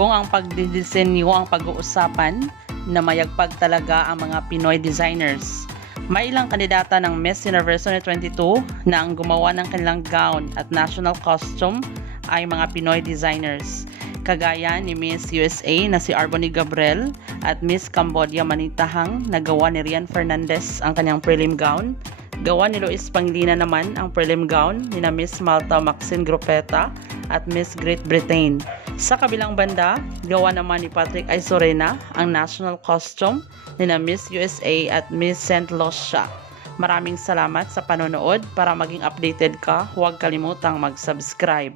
Kung ang pagdidisenyo ang pag-uusapan, na mayagpag talaga ang mga Pinoy designers. May ilang kandidata ng Miss Universe 2022 na ang gumawa ng kanilang gown at national costume ay mga Pinoy designers. Kagaya ni Miss USA na si Arbony Gabriel at Miss Cambodia Manitahang na gawa ni Rian Fernandez ang kanyang prelim gown. Gawa ni Luis Pangilinan naman ang prelim gown ni na Miss Malta Maxine Grupeta at Miss Great Britain. Sa kabilang banda, gawa naman ni Patrick Aisorena ang national costume ni na Miss USA at Miss St. Lucia. Maraming salamat sa panonood. Para maging updated ka, huwag kalimutang mag-subscribe.